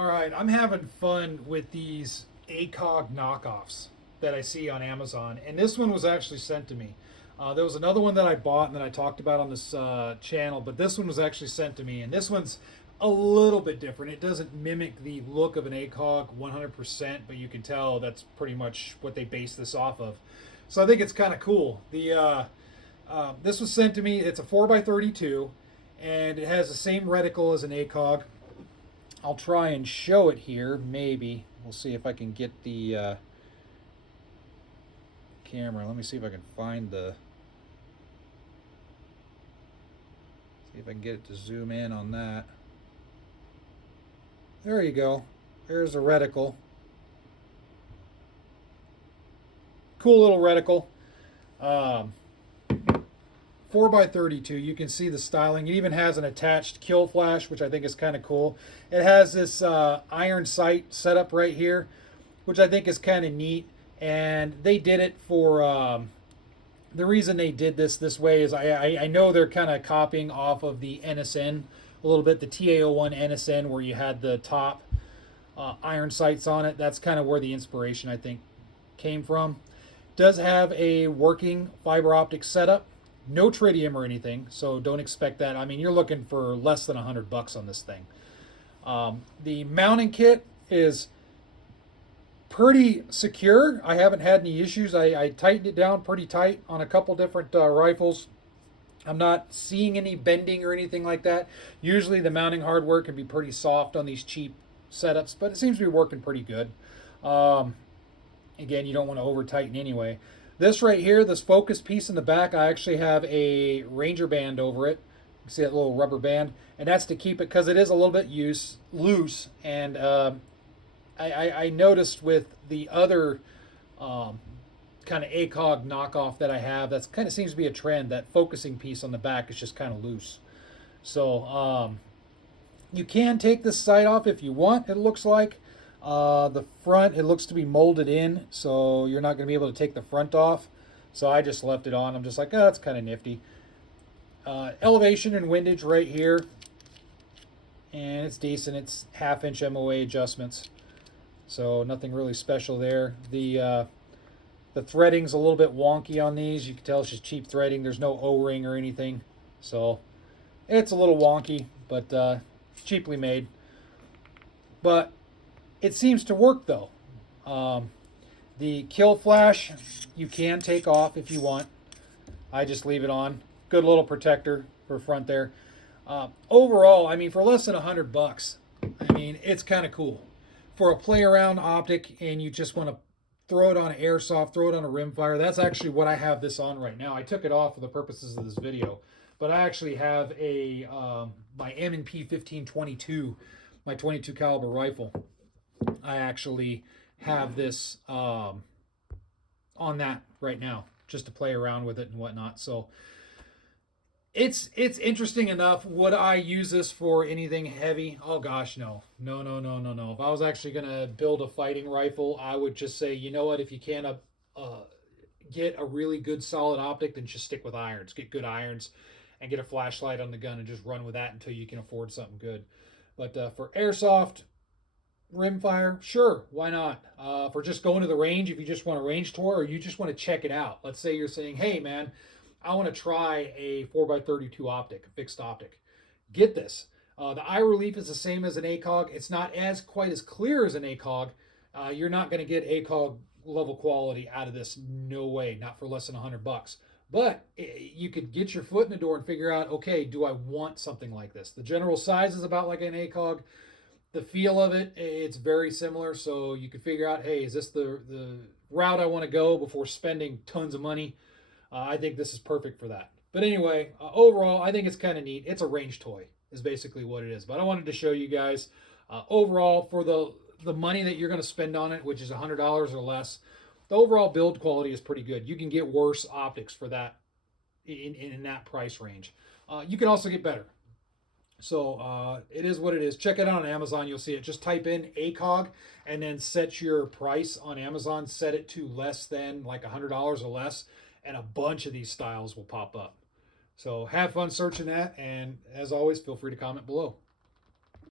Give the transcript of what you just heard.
All right, I'm having fun with these ACOG knockoffs that I see on Amazon, and this one was actually sent to me. There was another one that I bought and that I talked about on this channel, but this one was actually sent to me, and this one's a little bit different. It doesn't mimic the look of an ACOG 100%, but you can tell that's pretty much what they base this off of. So I think it's kind of cool. This was sent to me. It's a 4x32, and it has the same reticle as an ACOG. I'll try and show it here, maybe. We'll see if I can get the camera. Let me see if I can find see if I can get it to zoom in on that. There you go. There's the reticle. Cool little reticle. 4x32, you can see the styling. It even has an attached kill flash, which I think is kind of cool. It has this iron sight setup right here, which I think is kind of neat. And they did it for, the reason they did this way is I know they're kind of copying off of the NSN a little bit, the TA01NSN, where you had the top iron sights on it. That's kind of where the inspiration, I think, came from. Does have a working fiber optic setup. No tritium or anything, so don't expect that. I mean, you're looking for less than $100 on this thing. The mounting kit is pretty secure. I haven't had any issues. I tightened it down pretty tight on a couple different rifles. I'm not seeing any bending or anything like that. Usually the mounting hardware can be pretty soft on these cheap setups, but it seems to be working pretty good. Again, you don't want to over tighten anyway. This right here, this focus piece in the back, I actually have a Ranger band over it. You can see that little rubber band, and that's to keep it, because it is a little bit loose. And I noticed with the other kind of ACOG knockoff that I have, that's kind of seems to be a trend. That focusing piece on the back is just kind of loose. So you can take this sight off if you want, it looks like. The front, it looks to be molded in, so you're not going to be able to take the front off. So I just left it on. I'm just like, oh, that's kind of nifty. Elevation and windage right here, and it's decent. It's 1/2 inch MOA adjustments, so nothing really special there. The threading's a little bit wonky on these. You can tell it's just cheap threading. There's no O-ring or anything, so it's a little wonky, but cheaply made. But it seems to work though. The kill flash you can take off if you want. I just leave it on. Good little protector for front there. Overall, I mean, for less than $100, I mean, it's kind of cool. For a play around optic and you just want to throw it on airsoft, throw it on a rimfire, that's actually what I have this on right now. I took it off for the purposes of this video, but I actually have a my M&P 1522, my 22 caliber rifle. I actually have this on that right now, just to play around with it and whatnot. So it's interesting enough. Would I use this for anything heavy? Oh gosh, no. If I was actually gonna build a fighting rifle, I would just say, you know what, if you can't get a really good solid optic, then just stick with irons. Get good irons and get a flashlight on the gun and just run with that until you can afford something good. But for airsoft, rimfire, sure, why not? For just going to the range, if you just want a range tour or you just want to check it out. Let's say you're saying, hey man, I want to try a 4x32 optic, a fixed optic. Get this. The eye relief is the same as an ACOG. It's not quite as clear as an ACOG. You're not going to get ACOG level quality out of this. No way, not for less than $100. But you could get your foot in the door and figure out, okay, do I want something like this? The general size is about like an ACOG. The feel of it, it's very similar, so you could figure out, hey, is this the route I want to go before spending tons of money? I think this is perfect for that. But anyway, overall, I think it's kind of neat. It's a range toy is basically what it is. But I wanted to show you guys, overall, for the money that you're going to spend on it, which is $100 or less, the overall build quality is pretty good. You can get worse optics for that in that price range. You can also get better. So it is what it is. Check it out on Amazon. You'll see it. Just type in ACOG and then set your price on Amazon. Set it to less than like $100 or less, and a bunch of these styles will pop up. So have fun searching that. And as always, feel free to comment below.